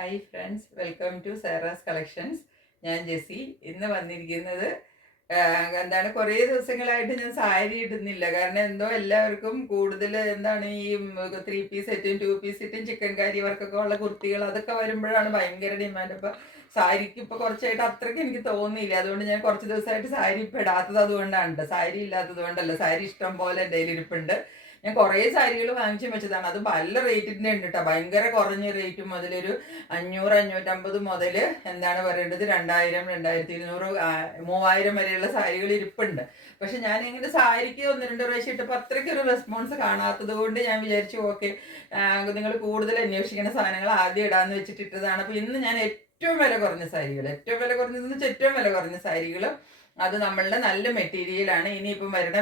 Hi friends, welcome to Sara's collections. ഞാൻ ജെസി. ഇന്ന് വന്നിരിക്കുന്നത് എന്താണ്, കുറേ ദിവസങ്ങളായിട്ട് ഞാൻ സാരി ഇടുന്നില്ല. കാരണം എന്തോ എല്ലാവർക്കും കൂടുതൽ എന്താണ് ഈ 3 പീസ് സെറ്റും 2 പീസ് സെറ്റും ചിക്കൻ കാരി വർക്കൊക്കെ ഉള്ള കുർത്തികൾ അതൊക്കെ വരുമ്പോഴാണ് ഭയങ്കര ഡിമാൻഡ്. അപ്പോൾ സാരിക്ക് ഇപ്പോൾ കുറച്ചായിട്ട് അത്രയ്ക്ക് എനിക്ക് തോന്നിയില്ല. അതുകൊണ്ട് ഞാൻ കുറച്ച് ദിവസമായിട്ട് സാരി ഇപ്പോൾ ഇടാത്തത് അതുകൊണ്ടാണ് കേട്ടോ. സാരി ഇല്ലാത്തത് കൊണ്ടല്ല, സാരി ഇഷ്ടം പോലെ എൻ്റെ കയ്യിലിരിപ്പുണ്ട്. ഞാൻ കുറേ സാരികൾ വാങ്ങിച്ചു വെച്ചതാണ്. അത് പല റേറ്റിൻ്റെ ഉണ്ട് കേട്ടോ. ഭയങ്കര കുറഞ്ഞ റേറ്റ് മുതൽ ഒരു 500-550 മുതൽ എന്താണ് പറയേണ്ടത് 2000, 2200, 3000 വരെയുള്ള സാരികൾ ഇരിപ്പുണ്ട്. പക്ഷെ ഞാൻ ഇങ്ങനെ സാരിക്ക് 1-2 പ്രാവശ്യം ഇട്ടപ്പോൾ അത്രയ്ക്ക് ഒരു റെസ്പോൺസ് കാണാത്തത് കൊണ്ട് ഞാൻ വിചാരിച്ചു ഓക്കെ, നിങ്ങൾ കൂടുതൽ അന്വേഷിക്കുന്ന സാധനങ്ങൾ ആദ്യം ഇടാന്ന് വെച്ചിട്ട് ഇട്ടതാണ്. അപ്പോൾ ഇന്ന് ഞാൻ ഏറ്റവും വില കുറഞ്ഞ സാരികൾ, ഏറ്റവും വില കുറഞ്ഞതെന്ന് വെച്ചാൽ ഏറ്റവും വില കുറഞ്ഞ സാരികൾ, അത് നമ്മളുടെ നല്ല മെറ്റീരിയലാണ്. ഇനിയിപ്പം വരുന്ന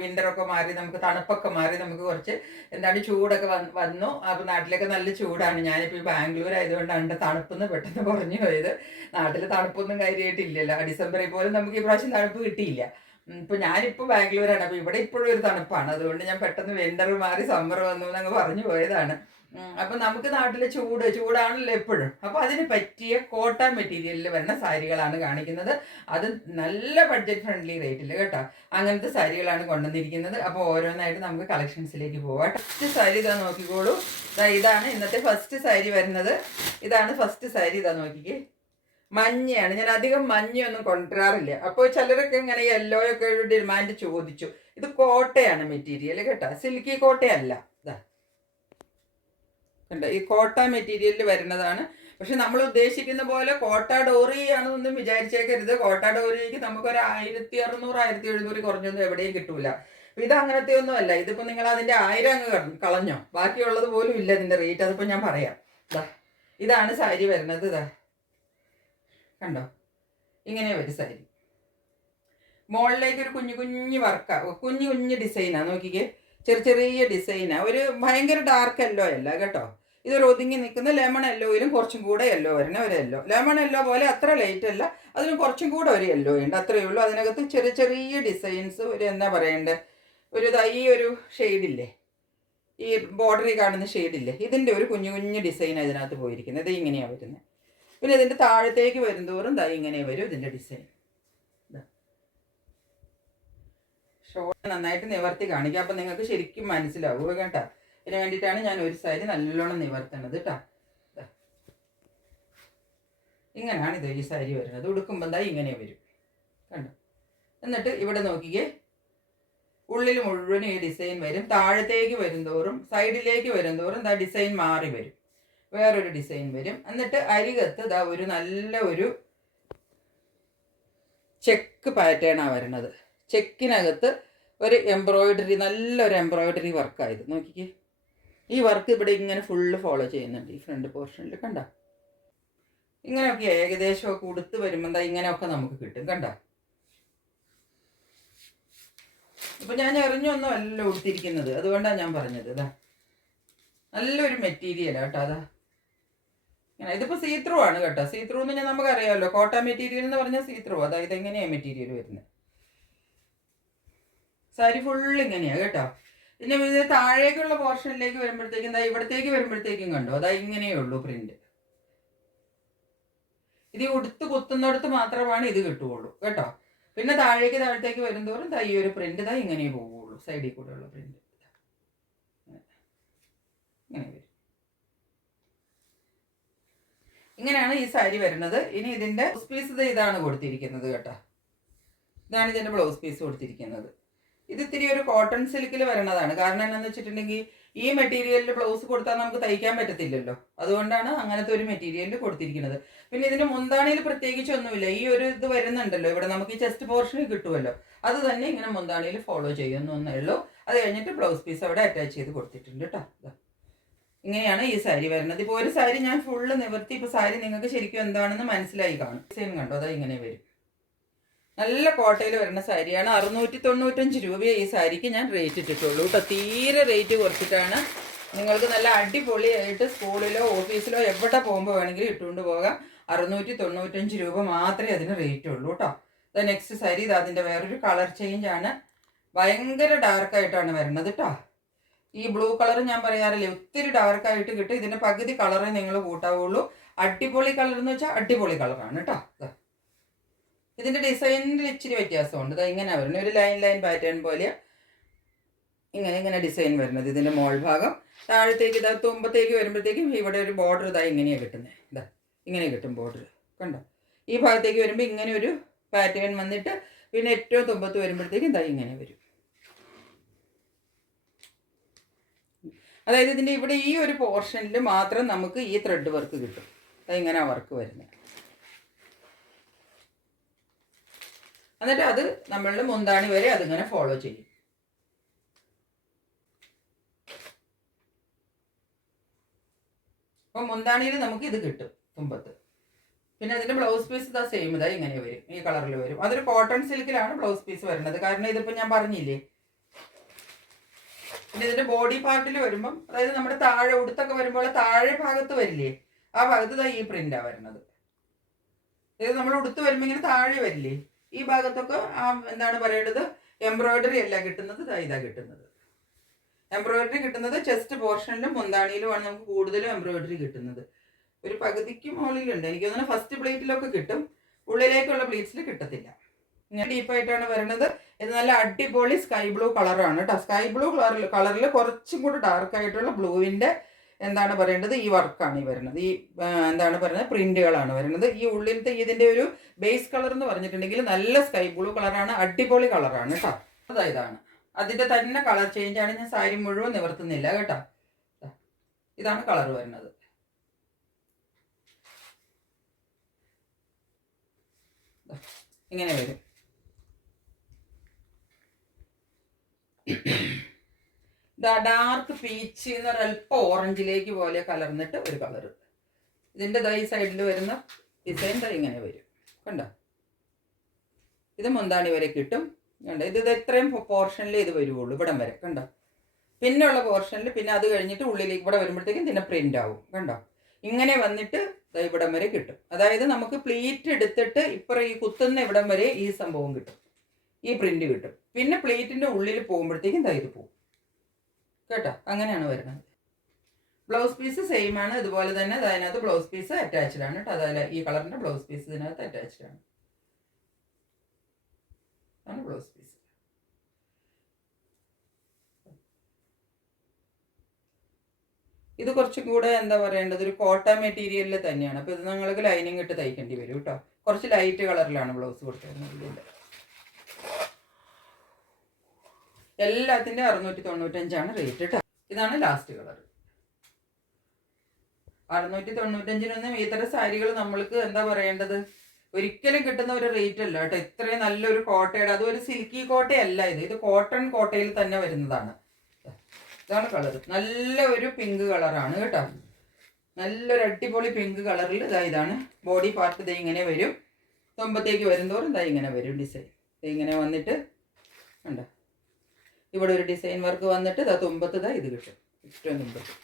വിൻ്ററൊക്കെ മാറി, നമുക്ക് തണുപ്പൊക്കെ മാറി, നമുക്ക് കുറച്ച് എന്താണ് ചൂടൊക്കെ വന്നു. അപ്പോൾ നാട്ടിലൊക്കെ നല്ല ചൂടാണ്. ഞാനിപ്പോൾ ഈ ബാംഗ്ലൂർ ആയതുകൊണ്ടാണ് തണുപ്പെന്ന് പെട്ടെന്ന് കുറഞ്ഞു പോയത്. നാട്ടിൽ തണുപ്പൊന്നും കാര്യമായിട്ടില്ലല്ലോ. ഡിസംബറിൽ പോലും നമുക്ക് ഈ പ്രാവശ്യം തണുപ്പ് കിട്ടിയില്ല. ഇപ്പോൾ ഞാനിപ്പോൾ ബാംഗ്ലൂരാണ്. അപ്പോൾ ഇവിടെ ഇപ്പോഴും ഒരു തണുപ്പാണ്. അതുകൊണ്ട് ഞാൻ പെട്ടെന്ന് വിൻ്റർ മാറി സമ്മർ വന്നു എന്നങ്ങ് പറഞ്ഞു പോയതാണ്. അപ്പം നമുക്ക് നാട്ടിലെ ചൂടാണല്ലോ എപ്പോഴും. അപ്പോൾ അതിന് പറ്റിയ കോട്ടൺ മെറ്റീരിയലിൽ വരുന്ന സാരികളാണ് കാണിക്കുന്നത്. അത് നല്ല ബഡ്ജറ്റ് ഫ്രണ്ട്ലി റേറ്റിൽ കേട്ടോ. അങ്ങനത്തെ സാരികളാണ് കൊണ്ടുവന്നിരിക്കുന്നത്. അപ്പോൾ ഓരോന്നായിട്ട് നമുക്ക് കളക്ഷൻസിലേക്ക് പോവാം. ഫസ്റ്റ് സാരി ഇതാ നോക്കിക്കോളൂ. ഇതാണ് ഇന്നത്തെ ഫസ്റ്റ് സാരി വരുന്നത്. ഇതാണ് ഫസ്റ്റ് സാരി. ഇതാ നോക്കിക്കേ, മഞ്ഞയാണ്. ഞാൻ അധികം മഞ്ഞയൊന്നും കൊണ്ടുവരാറില്ല. അപ്പോൾ ചിലരൊക്കെ ഇങ്ങനെ യെല്ലോ ഒക്കെ ഒരു ഡിമാൻഡ് ചോദിച്ചു. ഇത് കോട്ടയാണ് മെറ്റീരിയൽ കേട്ടോ, സിൽക്കി കോട്ടയല്ല. കണ്ടോ, ഈ കോട്ട മെറ്റീരിയലിൽ വരുന്നതാണ്. പക്ഷെ നമ്മൾ ഉദ്ദേശിക്കുന്ന പോലെ കോട്ട ഡോറി ആണെന്നൊന്നും വിചാരിച്ചേക്കരുത്. കോട്ട ഡോറിക്ക് നമുക്കൊരു 1600-1700 കുറഞ്ഞൊന്നും എവിടെയും കിട്ടൂല. ഇത് അങ്ങനത്തെ ഒന്നും അല്ല. ഇതിപ്പോൾ നിങ്ങൾ അതിൻ്റെ 1000 അങ്ങ് കളഞ്ഞോ, ബാക്കിയുള്ളത് പോലും ഇല്ല ഇതിൻ്റെ റേറ്റ്. അതിപ്പോൾ ഞാൻ പറയാം. ഇതാണ് സാരി വരുന്നത്. കണ്ടോ, ഇങ്ങനെ വരും സാരി. മുകളിലേക്ക് ഒരു കുഞ്ഞു വർക്കാ, കുഞ്ഞു ഡിസൈനാ. നോക്കിക്കേ, ചെറിയ ഡിസൈനാ. ഒരു ഭയങ്കര ഡാർക്ക് യെല്ലോ അല്ല കേട്ടോ. ഇതൊരു ഒതുങ്ങി നിൽക്കുന്ന ലെമൺ യെല്ലോയിലും കുറച്ചും കൂടെ യെല്ലോ വരുന്ന ഒരു യെല്ലോ. ലെമൺ യെല്ലോ പോലെ അത്ര ലൈറ്റ് അല്ല, അതിനും കുറച്ചും കൂടെ ഒരു യെല്ലോ ഉണ്ട്. അത്രയേ ഉള്ളൂ. അതിനകത്ത് ചെറിയ ഡിസൈൻസ്, ഒരു എന്താ പറയണ്ടേ, ഒരു ഈ ഒരു ഷെയ്ഡില്ലേ, ഈ ബോർഡറിൽ കാണുന്ന ഷെയ്ഡില്ലേ, ഇതിൻ്റെ ഒരു കുഞ്ഞു ഡിസൈനാണ് ഇതിനകത്ത് പോയിരിക്കുന്നത്. ഇത് ഇങ്ങനെയാണ് വരുന്നത്. പിന്നെ ഇതിൻ്റെ താഴത്തേക്ക് വരുന്തോറും ഇങ്ങനെ വരും ഇതിൻ്റെ ഡിസൈൻ. ഷോൾഡർ നന്നായിട്ട് നിവർത്തി കാണിക്കാം, അപ്പം നിങ്ങൾക്ക് ശരിക്കും മനസ്സിലാവുക കേട്ടോ. ഇതിന് വേണ്ടിയിട്ടാണ് ഞാൻ ഒരു സാരി നല്ലോണം നിവർത്തണത് കേട്ടോ. ഇങ്ങനെയാണ് ഇത് ഈ സാരി വരുന്നത്. ഉടുക്കുമ്പോൾ ഇങ്ങനെ വരും കണ്ടോ. എന്നിട്ട് ഇവിടെ നോക്കിക്കേ, ഉള്ളിൽ മുഴുവനും ഈ ഡിസൈൻ വരും. താഴത്തേക്ക് വരുന്തോറും സൈഡിലേക്ക് വരുന്തോറും ഡിസൈൻ മാറി വരും, വേറൊരു ഡിസൈൻ വരും. എന്നിട്ട് അരികത്ത് ഒരു നല്ല ഒരു ചെക്ക് പാറ്റേണാണ് വരുന്നത്. ചെക്കിനകത്ത് ഒരു എംബ്രോയിഡറി, നല്ലൊരു എംബ്രോയിഡറി വർക്കായത്. നോക്കിക്കേ, ഈ വർക്ക് ഇവിടെ ഇങ്ങനെ ഫുള്ള് ഫോളോ ചെയ്യുന്നുണ്ട് ഈ ഫ്രണ്ട് പോർഷനിൽ. കണ്ട, ഇങ്ങനെയൊക്കെ ഏകദേശമൊക്കെ ഉടുത്ത് വരുമ്പോൾ ഇങ്ങനെയൊക്കെ നമുക്ക് കിട്ടും. കണ്ട, ഇപ്പം ഞാൻ എറിഞ്ഞൊന്നും അല്ല ഉടുത്തിരിക്കുന്നത്, അതുകൊണ്ടാണ് ഞാൻ പറഞ്ഞത്. നല്ലൊരു മെറ്റീരിയലാണ് കേട്ടോ. ഇങ്ങനെ ഇതിപ്പോൾ സീത്രൂ ആണ് കേട്ടോ. സീത്രൂ എന്ന് ഞാൻ നമുക്കറിയാമല്ലോ, കോട്ടൺ മെറ്റീരിയൽ എന്ന് പറഞ്ഞാൽ സീത്രൂ. അതായത് എങ്ങനെയാണ് മെറ്റീരിയൽ വരുന്നത്. സാരി ഫുള്ള് ഇങ്ങനെയാണ് കേട്ടോ. പിന്നെ ഇത് താഴേക്കുള്ള പോർഷനിലേക്ക് വരുമ്പോഴത്തേക്കും ഇവിടത്തേക്ക് വരുമ്പോഴത്തേക്കും കണ്ടോ, ഇങ്ങനെയേ ഉള്ളൂ പ്രിന്റ്. ഇത് ഉടുത്ത് കുത്തുന്നിടത്ത് മാത്രമാണ് ഇത് കിട്ടുകയുള്ളൂ കേട്ടോ. പിന്നെ താഴത്തേക്ക് വരുന്തോറും ഈ ഒരു പ്രിന്റ് ഇങ്ങനെ പോവുള്ളൂ. സൈഡിൽ കൂടെ ഉള്ള പ്രിന്റ് ഇങ്ങനെ വരും. ഇങ്ങനെയാണ് ഈ സാരി വരുന്നത്. ഇനി ഇതിന്റെ ബ്ലൗസ് പീസ് ഇതാണ് കൊടുത്തിരിക്കുന്നത് കേട്ടോ. ഇതാണ് ഇതിന്റെ ബ്ലൗസ് പീസ് കൊടുത്തിരിക്കുന്നത്. ഇത് ഇത്തിരി ഒരു കോട്ടൺ സിൽക്കിൽ വരണതാണ്. കാരണം എന്താണെന്ന് വെച്ചിട്ടുണ്ടെങ്കിൽ ഈ മെറ്റീരിയലിൽ ബ്ലൗസ് കൊടുത്താൽ നമുക്ക് തയ്ക്കാൻ പറ്റത്തില്ലല്ലോ. അതുകൊണ്ടാണ് അങ്ങനത്തെ ഒരു മെറ്റീരിയലിൽ കൊടുത്തിരിക്കുന്നത്. പിന്നെ ഇതിന് മുന്താണിയിൽ പ്രത്യേകിച്ച് ഒന്നുമില്ല. ഈ ഒരു ഇത് വരുന്നുണ്ടല്ലോ ഇവിടെ, നമുക്ക് ഈ ചെസ്റ്റ് പോർഷനിൽ കിട്ടുമല്ലോ, അത് തന്നെ ഇങ്ങനെ മുന്താണിയിൽ ഫോളോ ചെയ്യുന്നേ ഉള്ളൂ. അത് കഴിഞ്ഞിട്ട് ബ്ലൗസ് പീസ് അവിടെ അറ്റാച്ച് ചെയ്ത് കൊടുത്തിട്ടുണ്ട് കേട്ടോ. ഇങ്ങനെയാണ് ഈ സാരി വരുന്നത്. ഇപ്പോൾ ഒരു സാരി ഞാൻ ഫുള്ള് നിവർത്തി. ഇപ്പോൾ സാരി നിങ്ങൾക്ക് ശരിക്കും എന്താണെന്ന് മനസ്സിലായി കാണും. ഡിസൈൻ കണ്ടോ, ഇങ്ങനെ വരും. നല്ല കോട്ടയിൽ വരുന്ന സാരിയാണ്. 695 രൂപയെ ഈ സാരിക്ക് ഞാൻ റേറ്റ് ഇട്ടിട്ടുള്ളൂ കേട്ടോ. തീരെ റേറ്റ് കുറച്ചിട്ടാണ്. നിങ്ങൾക്ക് നല്ല അടിപൊളിയായിട്ട് സ്കൂളിലോ ഓഫീസിലോ എവിടെ പോകുമ്പോൾ വേണമെങ്കിലും ഇട്ടുകൊണ്ട് പോകാം. 695 രൂപ മാത്രമേ അതിന് റേറ്റ് ഉള്ളൂ കേട്ടോ. നെക്സ്റ്റ് സാരി അതിൻ്റെ വേറൊരു കളർ ചേഞ്ച് ആണ്. ഭയങ്കര ഡാർക്കായിട്ടാണ് വരുന്നത് കേട്ടോ. ഈ ബ്ലൂ കളർ ഞാൻ പറയാറില്ലേ, ഒത്തിരി ഡാർക്കായിട്ട് കിട്ടും. ഇതിൻ്റെ പകുതി കളറേ നിങ്ങൾ കൂട്ടാവുള്ളൂ. അടിപൊളി കളർ എന്ന് വെച്ചാൽ അടിപൊളി കളറാണ് കേട്ടോ. ഇതിൻ്റെ ഡിസൈനിൽ ഇച്ചിരി വ്യത്യാസമുണ്ട്. ഇത് ഇങ്ങനെ വരുന്നത് ഒരു ലൈൻ ലൈൻ പാറ്റേൺ പോലെ ഇങ്ങനെ ഡിസൈൻ വരുന്നത്. ഇതിൻ്റെ മോൾ ഭാഗം താഴത്തേക്ക് ഇതാ തുമ്പത്തേക്ക് വരുമ്പോഴത്തേക്കും ഇവിടെ ഒരു ബോർഡർ ഇതാ ഇങ്ങനെയാണ് കിട്ടുന്നത്. ഇതാ ഇങ്ങനെ കിട്ടും ബോർഡർ, കണ്ടോ. ഈ ഭാഗത്തേക്ക് വരുമ്പോൾ ഇങ്ങനെ ഒരു പാറ്റേൺ വന്നിട്ട് പിന്നെ ഏറ്റവും തുമ്പത്ത് വരുമ്പോഴത്തേക്കും ഇതാ ഇങ്ങനെ വരും. അതായത് ഇതിൻ്റെ ഇവിടെ ഈ ഒരു പോർഷനിൽ മാത്രം നമുക്ക് ഈ ത്രെഡ് വർക്ക് കിട്ടും. അതിങ്ങനെ വർക്ക് വരുന്നത്. എന്നിട്ട് അത് നമ്മളുടെ മുന്താണി വരെ അതിങ്ങനെ ഫോളോ ചെയ്യും. അപ്പം മുന്താണിയിൽ നമുക്ക് ഇത് കിട്ടും തുമ്പത്ത്. പിന്നെ അതിൻ്റെ ബ്ലൗസ് പീസ് ഇതാ സെയിം ഇതാ ഇങ്ങനെ വരും, ഈ കളറിൽ വരും. അതൊരു കോട്ടൺ സിൽക്കിലാണ് ബ്ലൗസ് പീസ് വരുന്നത്. കാരണം ഇതിപ്പോൾ ഞാൻ പറഞ്ഞില്ലേ. പിന്നെ ഇതിൻ്റെ ബോഡി പാർട്ടിൽ വരുമ്പം, അതായത് നമ്മുടെ താഴെ ഉടുത്തൊക്കെ വരുമ്പോൾ താഴെ ഭാഗത്ത് വരില്ലേ, ആ ഭാഗത്ത് ഇതാ ഈ പ്രിൻ്റാണ് വരുന്നത്. ഇത് നമ്മൾ ഉടുത്ത് വരുമ്പോൾ ഇങ്ങനെ താഴെ വരില്ലേ, ഈ ഭാഗത്തൊക്കെ ആ എന്താണ് പറയേണ്ടത്, എംബ്രോയിഡറി അല്ല കിട്ടുന്നത്, ഇതാ കിട്ടുന്നത്. എംബ്രോയിഡറി കിട്ടുന്നത് ചെസ്റ്റ് പോർഷനിലും മുന്താണിയിലുമാണ് നമുക്ക് കൂടുതലും എംബ്രോയിഡറി കിട്ടുന്നത്. ഒരു പകുതിക്ക് മുകളിലുണ്ട് എനിക്ക് തോന്നുന്നു. ഫസ്റ്റ് പ്ലേറ്റിലൊക്കെ കിട്ടും, ഉള്ളിലേക്കുള്ള പ്ലേറ്റ്സിൽ കിട്ടത്തില്ല. ഇങ്ങനെ ഡീപ്പായിട്ടാണ് വരുന്നത്. ഇത് നല്ല അടിപൊളി സ്കൈ ബ്ലൂ കളറാണ് കേട്ടോ. സ്കൈ ബ്ലൂ കളറിൽ കുറച്ചും കൂടി ഡാർക്കായിട്ടുള്ള ബ്ലൂവിൻ്റെ എന്താണ് പറയേണ്ടത് ഈ വർക്കാണ് ഈ വരുന്നത്. ഈ എന്താണ് പറയുന്നത് പ്രിന്റുകളാണ് വരുന്നത്. ഈ ഉള്ളിലത്തെ ഇതിൻ്റെ ഒരു ബേസ് കളർ എന്ന് പറഞ്ഞിട്ടുണ്ടെങ്കിൽ നല്ല സ്കൈ ബ്ലൂ കളറാണ്, അടിപൊളി കളറാണ് കേട്ടോ. അതായതാണ് അതിൻ്റെ തന്നെ കളർ ചേഞ്ച് ആണ്. ഞാൻ സാരി മുഴുവൻ നിവർത്തുന്നില്ല കേട്ടോ. ഇതാണ് കളർ വരുന്നത്. ഇങ്ങനെ വരും. ഡാർക്ക് പീച്ച് എന്നൊരല്പം ഓറഞ്ചിലേക്ക് പോലെ കലർന്നിട്ട് ഒരു കളറ്. ഇതിൻ്റെ ഈ സൈഡിൽ വരുന്ന ഡിസൈൻ ഇങ്ങനെ വരും, കണ്ടോ. ഇത് മുന്താണി വരെ കിട്ടും, കണ്ടോ. ഇത് എത്രയും പോർഷനിൽ ഇത് വരുവുള്ളൂ, ഇവിടം വരെ, കണ്ടോ. പിന്നെയുള്ള പോർഷനിൽ പിന്നെ അത് കഴിഞ്ഞിട്ട് ഉള്ളിലേക്ക് ഇവിടെ വരുമ്പോഴത്തേക്കും ഇതിൻ്റെ പ്രിൻ്റ് ആവും, കണ്ടോ. ഇങ്ങനെ വന്നിട്ട് ഇവിടം വരെ കിട്ടും. അതായത് നമുക്ക് പ്ലീറ്റ് എടുത്തിട്ട് ഇപ്പുറം ഈ കുത്തുന്ന ഇവിടം വരെ ഈ സംഭവം കിട്ടും, ഈ പ്രിൻ്റ് കിട്ടും. പിന്നെ പ്ലേറ്റിൻ്റെ ഉള്ളിൽ പോകുമ്പോഴത്തേക്കും ഇത് പോകും കേട്ടോ. അങ്ങനെയാണ് വരുന്നത്. ബ്ലൗസ് പീസ് സെയിം ആണ്. ഇതുപോലെ തന്നെ അതിനകത്ത് ബ്ലൗസ് പീസ് അറ്റാച്ച്ഡ് ആണ് കേട്ടോ. അതല്ല ഈ കളറിൻ്റെ ബ്ലൗസ് പീസ് ഇതിനകത്ത് അറ്റാച്ച്ഡ് ആണ്. ആണ് ബ്ലൗസ് പീസ്. ഇത് കുറച്ചും കൂടെ എന്താ പറയേണ്ടത്, ഒരു കോട്ടൺ മെറ്റീരിയലിൽ തന്നെയാണ്. അപ്പോൾ ഇത് നിങ്ങൾക്ക് ലൈനിങ് ഇട്ട് തയ്ക്കേണ്ടി വരും കേട്ടോ. കുറച്ച് ലൈറ്റ് കളറിലാണ് ബ്ലൗസ് കൊടുത്തിരുന്നത്. ഇതിൻ്റെ എല്ലാത്തിൻ്റെ 695 റേറ്റ് കേട്ടോ. ഇതാണ് ലാസ്റ്റ് കളർ. 695 ഇത്തരം സാരികൾ നമ്മൾക്ക് എന്താ പറയേണ്ടത് ഒരിക്കലും കിട്ടുന്ന ഒരു റേറ്റ് അല്ല കേട്ടോ. ഇത്രയും നല്ലൊരു കോട്ടയുടെ, അതും ഒരു സിൽക്കി കോട്ടയല്ല ഇത് കോട്ടൺ കോട്ടയിൽ തന്നെ വരുന്നതാണ്. ഇതാണ് കളർ. നല്ല ഒരു പിങ്ക് കളറാണ് കേട്ടോ. നല്ലൊരു അടിപൊളി പിങ്ക് കളറിൽ ഇതാണ് ബോഡി പാർട്ട്. ഇത് ഇങ്ങനെ വരും, തുമ്പത്തേക്ക് വരുന്നതോറും ഇങ്ങനെ വരും ഡിസൈൻ. ഇങ്ങനെ വന്നിട്ട് കണ്ടോ, ഇവിടെ ഒരു ഡിസൈൻ വർക്ക് വന്നിട്ട് തുമ്പത്ത് ഇത് കിട്ടും, ഏറ്റവും തുമ്പത്ത്.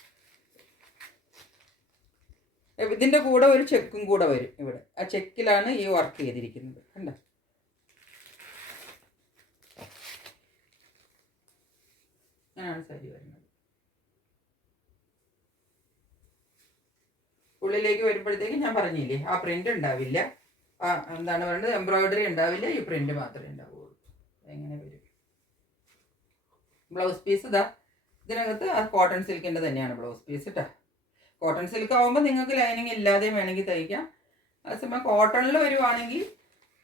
ഇതിൻ്റെ കൂടെ ഒരു ചെക്കും കൂടെ വരും ഇവിടെ. ആ ചെക്കിലാണ് ഈ വർക്ക് ചെയ്തിരിക്കുന്നത്, കണ്ടോ. അങ്ങനെയാണ് സാരി വരുന്നത്. ഉള്ളിലേക്ക് വരുമ്പോഴത്തേക്കും ഞാൻ പറഞ്ഞില്ലേ, ആ പ്രിന്റ് ഉണ്ടാവില്ല, ആ എന്താണ് പറയുന്നത് എംബ്രോയിഡറി ഉണ്ടാവില്ല, ഈ പ്രിന്റ് മാത്രമേ ഉണ്ടാവുള്ളൂ. എങ്ങനെ വരും ബ്ലൗസ് പീസ് ഇതിനകത്ത് ആ കോട്ടൺ സിൽക്കിൻ്റെ തന്നെയാണ് ബ്ലൗസ് പീസ് കേട്ടോ. കോട്ടൺ സിൽക്ക് ആകുമ്പോൾ നിങ്ങൾക്ക് ലൈനിങ് ഇല്ലാതെയും വേണമെങ്കിൽ തയ്ക്കാം. അതേസമയം കോട്ടണിൽ വരുവാണെങ്കിൽ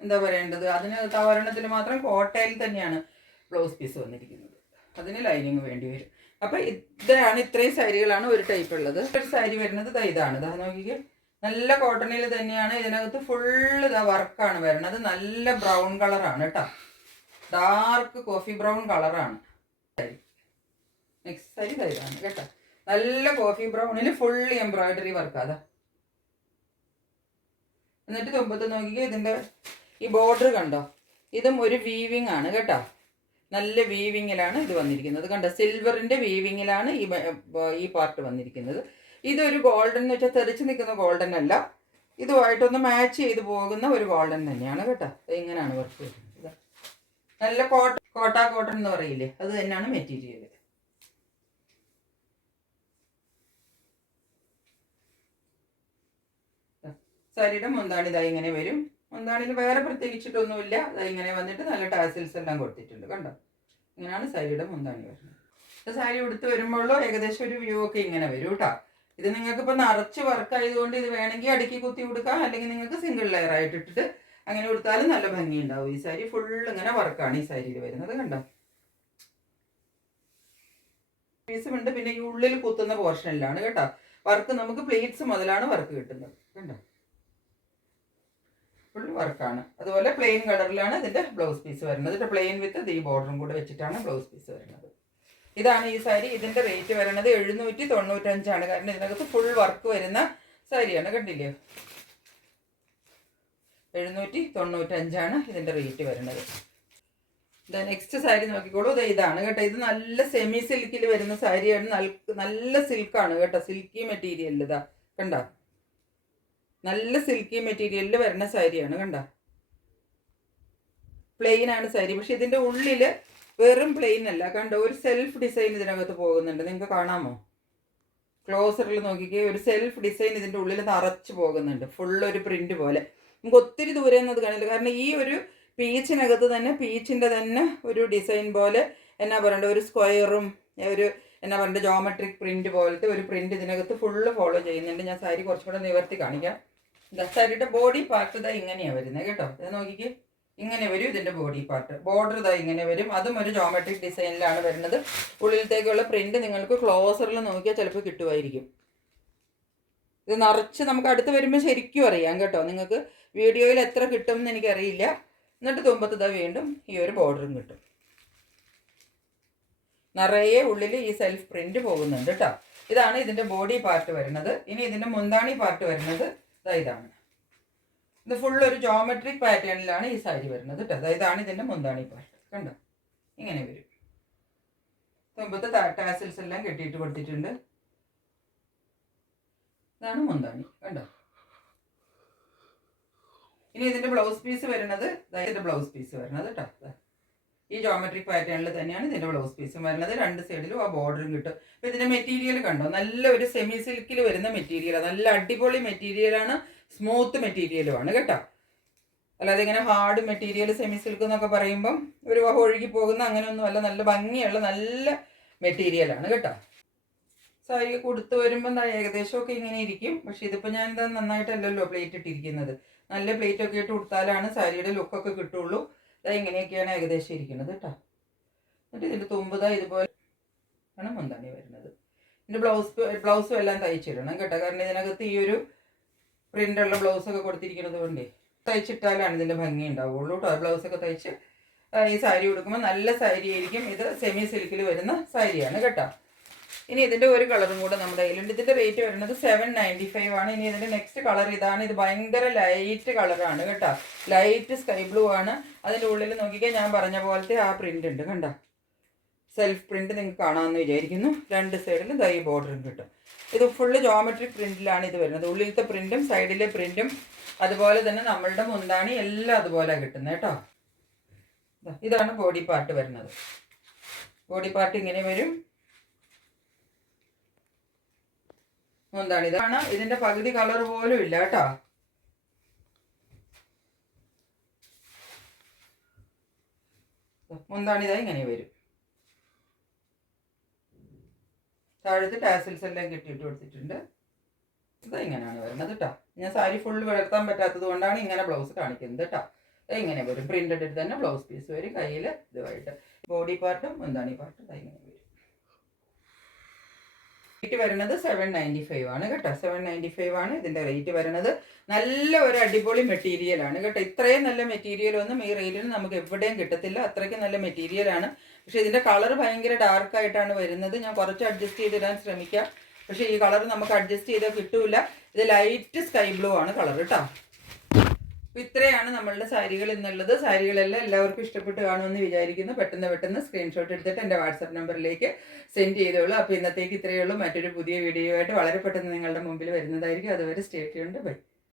എന്താ പറയേണ്ടത്, അതിനകത്ത് ആവരണത്തിൽ മാത്രം കോട്ടയിൽ തന്നെയാണ് ബ്ലൗസ് പീസ് വന്നിരിക്കുന്നത്, അതിന് ലൈനിങ് വേണ്ടി വരും. അപ്പം ഇത്രയും സാരികളാണ് ഒരു ടൈപ്പ് ഉള്ളത്. ഒരു സാരി വരുന്നത് ഇതാണ്, നോക്കിക്കേ. നല്ല കോട്ടണിൽ തന്നെയാണ്. ഇതിനകത്ത് ഫുള്ള് വർക്കാണ് വരുന്നത്. നല്ല ബ്രൗൺ കളറാണ് കേട്ടോ, ഡാർക്ക് കോഫി ബ്രൗൺ കളറാണ്. നെക്സ്റ്റ് സാരി ഇതാണ് കേട്ടോ. നല്ല കോഫി ബ്രൗണിൽ ഫുള്ള് എംബ്രോയിഡറി വർക്കാണ്. എന്നിട്ട് തുമ്പത്ത് നോക്കിക്കേ, ഇതിൻ്റെ ഈ ബോർഡർ കണ്ടോ, ഇതും ഒരു വീവിങ് ആണ് കേട്ടോ. നല്ല വീവിങ്ങിലാണ് ഇത് വന്നിരിക്കുന്നത്, കണ്ടോ. സിൽവറിൻ്റെ വീവിങ്ങിലാണ് ഈ പാർട്ട് വന്നിരിക്കുന്നത്. ഇതൊരു ഗോൾഡൻ എന്ന് വെച്ചാൽ തെറിച്ച് നിൽക്കുന്ന ഗോൾഡൻ അല്ല, ഇതുമായിട്ടൊന്ന് മാച്ച് ചെയ്ത് പോകുന്ന ഒരു ഗോൾഡൻ തന്നെയാണ് കേട്ടോ. ഇങ്ങനെയാണ് വർക്ക് വരുന്നത്. നല്ല കോട്ട കോട്ടൺ എന്ന് പറയില്ലേ, അത് തന്നെയാണ് മെറ്റീരിയൽ. സാരിയുടെ മുന്താണി ഇതാ ഇങ്ങനെ വരും. മുന്താണിയിൽ വേറെ പ്രത്യേകിച്ചിട്ടൊന്നുമില്ല. അതാ ഇങ്ങനെ വന്നിട്ട് നല്ല ടാസിൽസ് എല്ലാം കൊടുത്തിട്ടുണ്ട്. കണ്ടോ, ഇങ്ങനെയാണ് സാരിയുടെ മുന്താണി വരുന്നത്. സാരി ഉടുത്ത് വരുമ്പോഴോ ഏകദേശം ഒരു വ്യൂ ഒക്കെ ഇങ്ങനെ വരും കേട്ടോ. ഇത് നിങ്ങൾക്ക് ഇപ്പോൾ നിറച്ച് വർക്ക് ആയതുകൊണ്ട് ഇത് വേണമെങ്കിൽ അടുക്കി കുത്തി കൊടുക്കാം, അല്ലെങ്കിൽ നിങ്ങൾക്ക് സിംഗിൾ ലെയർ ആയിട്ട് ഇട്ടിട്ട് അങ്ങനെ കൊടുത്താലും നല്ല ഭംഗി ഉണ്ടാവും. ഈ സാരി ഫുൾ ഇങ്ങനെ വർക്കാണ് ഈ സാരിയിൽ വരുന്നത്. കണ്ടോ, പീസും ഉണ്ട്. പിന്നെ ഈ ഉള്ളിൽ കുത്തുന്ന പോർഷനിലാണ് കേട്ടോ വർക്ക്. നമുക്ക് പ്ലേറ്റ്സ് മുതലാണ് വർക്ക് കിട്ടുന്നത്. കണ്ടോ, ഫുൾ വർക്കാണ്. അതുപോലെ പ്ലെയിൻ കളറിലാണ് ഇതിന്റെ ബ്ലൗസ് പീസ് വരുന്നത്. പ്ലെയിൻ വിത്ത് ഈ ബോർഡറും കൂടെ വെച്ചിട്ടാണ് ബ്ലൗസ് പീസ് വരുന്നത്. ഇതാണ് ഈ സാരി. ഇതിന്റെ റേറ്റ് വരുന്നത് 795 കാരണം ഇതിനകത്ത് ഫുൾ വർക്ക് വരുന്ന സാരിയാണ്. കണ്ടില്ലേ, 795 ഇതിന്റെ റേറ്റ് വരുന്നത്. നെക്സ്റ്റ് സാരി നോക്കിക്കോളൂ. ഇതാണ് കേട്ടോ. ഇത് നല്ല സെമി സിൽക്കിൽ വരുന്ന സാരിയാണ്. നല്ല സിൽക്കാണ് കേട്ടോ, സിൽക്കി മെറ്റീരിയൽ. ഇതാ കണ്ട, നല്ല സിൽക്കി മെറ്റീരിയലിൽ വരുന്ന സാരിയാണ്. കണ്ട, പ്ലെയിൻ ആണ് സാരി. പക്ഷെ ഇതിന്റെ ഉള്ളില് വെറും പ്ലെയിൻ അല്ല. കണ്ടോ, ഒരു സെൽഫ് ഡിസൈൻ ഇതിനകത്ത് പോകുന്നുണ്ട്. നിങ്ങൾക്ക് കാണാമോ? ക്ലോസറിൽ നോക്കിക്കേ, ഒരു സെൽഫ് ഡിസൈൻ ഇതിന്റെ ഉള്ളിൽ നിറച്ച് പോകുന്നുണ്ട്. ഫുൾ ഒരു പ്രിന്റ് പോലെ. നമുക്ക് ഒത്തിരി ദൂരെ നിന്നത് കാണില്ല. കാരണം ഈ ഒരു പീച്ചിനകത്ത് തന്നെ പീച്ചിന്റെ തന്നെ ഒരു ഡിസൈൻ പോലെ എന്നാ പറയണ്ട, ഒരു സ്ക്വയറും ഒരു എന്നാ പറയണ്ട ജോമെട്രിക് പ്രിന്റ് പോലത്തെ ഒരു പ്രിന്റ് ഇതിനകത്ത് ഫുള്ള് ഫോളോ ചെയ്യുന്നുണ്ട്. ഞാൻ സാരി കുറച്ചുകൂടെ നിവർത്തി കാണിക്കാം. സാരിയുടെ ബോഡി പാർട്ട് ഇതാ ഇങ്ങനെയാണ് വരുന്നത് കേട്ടോ. ഇത് നോക്കിക്കേ, ഇങ്ങനെ വരും ഇതിന്റെ ബോഡി പാർട്ട്. ബോർഡർ ഇതാ ഇങ്ങനെ വരും. അതും ഒരു ജോമെട്രിക് ഡിസൈനിലാണ് വരുന്നത്. ഉള്ളിലത്തേക്കുള്ള പ്രിന്റ് നിങ്ങൾക്ക് ക്ലോസറിൽ നോക്കിയാൽ ചിലപ്പോൾ കിട്ടുമായിരിക്കും. ഇത് നിറച്ച് നമുക്ക് അടുത്ത് വരുമ്പോൾ ശരിക്കും അറിയാം കേട്ടോ. നിങ്ങൾക്ക് വീഡിയോയിൽ എത്ര കിട്ടും എന്ന് എനിക്കറിയില്ല. എന്നിട്ട് തുമ്പത്ത് ഇതാ വീണ്ടും ഈ ഒരു ബോർഡറും കിട്ടും. നിറയെ ഉള്ളിൽ ഈ സെൽഫ് പ്രിന്റ് പോകുന്നുണ്ട് കേട്ടോ. ഇതാണ് ഇതിന്റെ ബോഡി പാർട്ട് വരുന്നത്. ഇനി ഇതിന്റെ മുന്താണി പാർട്ട് വരുന്നത് ഇതാണ്. ഇത് ഫുൾ ഒരു ജോമെട്രിക് പാറ്റേണിലാണ് ഈ സാരി വരുന്നത് കേട്ടോ. ഇതാണ് ഇതിന്റെ മുന്താണി പാർട്ട്. കണ്ടോ, ഇങ്ങനെ വരും. തുമ്പത്ത് ടാസിൽസ് എല്ലാം കെട്ടിയിട്ട് കൊടുത്തിട്ടുണ്ട്. ഇതാണ് മുന്താണി. കണ്ടോ, ഇനി ഇതിന്റെ ബ്ലൗസ് പീസ് വരുന്നത് ഇതിന്റെ ബ്ലൗസ് പീസ് വരുന്നത് കേട്ടോ. ഈ ജോമെട്രിക് പാറ്റേണിൽ തന്നെയാണ് ഇതിന്റെ ബ്ലൗസ് പീസും വരുന്നത്. രണ്ട് സൈഡിലും ആ ബോർഡറും കിട്ടും. അപ്പൊ ഇതിന്റെ മെറ്റീരിയൽ കണ്ടോ, നല്ല ഒരു സെമി സിൽക്കിൽ വരുന്ന മെറ്റീരിയലാണ്. നല്ല അടിപൊളി മെറ്റീരിയലാണ്. സ്മൂത്ത് മെറ്റീരിയലുമാണ് കേട്ടോ. അല്ലാതെ ഇങ്ങനെ ഹാർഡ് മെറ്റീരിയൽ സെമി സിൽക്ക് എന്നൊക്കെ പറയുമ്പം ഒരു ഒഴുകി പോകുന്ന അങ്ങനെയൊന്നും അല്ല. നല്ല ഭംഗിയുള്ള നല്ല മെറ്റീരിയലാണ് കേട്ടോ. സാരി കൊടുത്തു വരുമ്പോൾ ഏകദേശമൊക്കെ ഇങ്ങനെ ഇരിക്കും. പക്ഷെ ഇതിപ്പോൾ ഞാൻ എന്താ നന്നായിട്ടല്ലല്ലോ പ്ലേറ്റ് ഇട്ടിരിക്കുന്നത്. നല്ല പ്ലേറ്റ് ഒക്കെ ഇട്ട് കൊടുത്താലാണ് സാരിയുടെ ലുക്കൊക്കെ കിട്ടുള്ളൂ. ഇതാ ഇങ്ങനെയൊക്കെയാണ് ഏകദേശം ഇരിക്കുന്നത് കേട്ടോ. എന്നിട്ട് ഇതിൻ്റെ തുമ്പ് ഇതുപോലെ ആണ് മുന്താണി വരുന്നത്. ഇതിൻ്റെ ബ്ലൗസും എല്ലാം തയ്ച്ചിടണം കേട്ടോ. കാരണം ഇതിനകത്ത് ഈ ഒരു പ്രിൻ്റുള്ള ബ്ലൗസൊക്കെ കൊടുത്തിരിക്കുന്നത് കൊണ്ടേ തയ്ച്ചിട്ടാലാണ് ഇതിൻ്റെ ഭംഗി ഉണ്ടാവുള്ളൂ കേട്ടോ. ബ്ലൗസൊക്കെ തയ്ച്ച് ഈ സാരി കൊടുക്കുമ്പോൾ നല്ല സാരി ആയിരിക്കും. ഇത് സെമി സിൽക്കിൽ വരുന്ന സാരിയാണ് കേട്ടോ. ഇനി ഇതിൻ്റെ ഒരു കളറും കൂടെ നമ്മുടെ കയ്യിലുണ്ട്. ഇതിൻ്റെ റേറ്റ് വരുന്നത് 795 ആണ്. ഇനി ഇതിൻ്റെ നെക്സ്റ്റ് കളർ ഇതാണ്. ഇത് ഭയങ്കര ലൈറ്റ് കളറാണ് കേട്ടോ. ലൈറ്റ് സ്കൈ ബ്ലൂ ആണ്. അതിൻ്റെ ഉള്ളിൽ നോക്കിക്കാൻ ഞാൻ പറഞ്ഞ പോലത്തെ ആ പ്രിൻ്റ് ഉണ്ട് കണ്ടോ. സെൽഫ് പ്രിന്റ് നിങ്ങൾക്ക് കാണാമെന്ന് വിചാരിക്കുന്നു. രണ്ട് സൈഡിലും ഈ ബോർഡറും കിട്ടും. ഇത് ഫുള്ള് ജോമെട്രിക് പ്രിന്റിലാണ് ഇത് വരുന്നത്. ഉള്ളിലത്തെ പ്രിന്റും സൈഡിലെ പ്രിന്റും അതുപോലെ തന്നെ നമ്മളുടെ മുന്താണി എല്ലാം അതുപോലെ കിട്ടുന്നത് കേട്ടോ. ഇതാണ് ബോഡി പാർട്ട് വരുന്നത്. ബോഡി പാർട്ട് ഇങ്ങനെ വരും. മുന്താണി ഇതാണ്. ഇതിന്റെ പകുതി കളർ പോലും ഇല്ല കേട്ടോ. മുന്താണി ഇങ്ങനെ വരും. താഴത്ത് ടാസിൽസ് എല്ലാം കെട്ടിയിട്ട് കൊടുത്തിട്ടുണ്ട്. ഇങ്ങനെയാണ് വരുന്നത് കേട്ടോ. ഞാൻ സാരി ഫുള്ള് വളർത്താൻ പറ്റാത്തത് കൊണ്ടാണ് ഇങ്ങനെ ബ്ലൗസ് കാണിക്കുന്നത് കേട്ടോ. ഇങ്ങനെ വരും. പ്രിന്റഡ് തന്നെ ബ്ലൗസ് പീസ് വരും. കയ്യിൽ ഇതുമായിട്ട് ബോഡി പാർട്ടും മുന്താണി പാർട്ടും ഇങ്ങനെ വരും. റേറ്റ് വരുന്നത് 795 ആണ് കേട്ടോ. 795 ആണ് ഇതിന്റെ റേറ്റ് വരുന്നത്. നല്ല ഒരു അടിപൊളി മെറ്റീരിയലാണ് കേട്ടോ. ഇത്രയും നല്ല മെറ്റീരിയൽ ഒന്നും ഈ റേറ്റിന് നമുക്ക് എവിടെയും കിട്ടത്തില്ല. അത്രയ്ക്ക് നല്ല മെറ്റീരിയലാണ്. പക്ഷെ ഇതിന്റെ കളർ ഭയങ്കര ഡാർക്ക് ആയിട്ടാണ് വരുന്നത്. ഞാൻ കുറച്ച് അഡ്ജസ്റ്റ് ചെയ്തിടാൻ ശ്രമിക്കാം. പക്ഷെ ഈ കളർ നമുക്ക് അഡ്ജസ്റ്റ് ചെയ്താൽ കിട്ടൂല. ഇത് ലൈറ്റ് സ്കൈ ബ്ലൂ ആണ് കളർ കേട്ടോ. അപ്പോൾ ഇത്രയാണ് നമ്മളുടെ സാരികൾ എന്നുള്ളത്. സാരികളെല്ലാം എല്ലാവർക്കും ഇഷ്ടപ്പെട്ട് കാണുമെന്ന് വിചാരിക്കുന്നു. പെട്ടെന്ന് സ്ക്രീൻഷോട്ട് എടുത്തിട്ട് എൻ്റെ വാട്സാപ്പ് നമ്പറിലേക്ക് സെൻഡ് ചെയ്തോളൂ. അപ്പോൾ ഇന്നത്തേക്ക് ഇത്രയേ ഉള്ളൂ. മറ്റൊരു പുതിയ വീഡിയോ ആയിട്ട് വളരെ പെട്ടെന്ന് നിങ്ങളുടെ മുമ്പിൽ വരുന്നതായിരിക്കും. അതുവരെ സ്റ്റേ ട്യൂൺഡ്. ബൈ.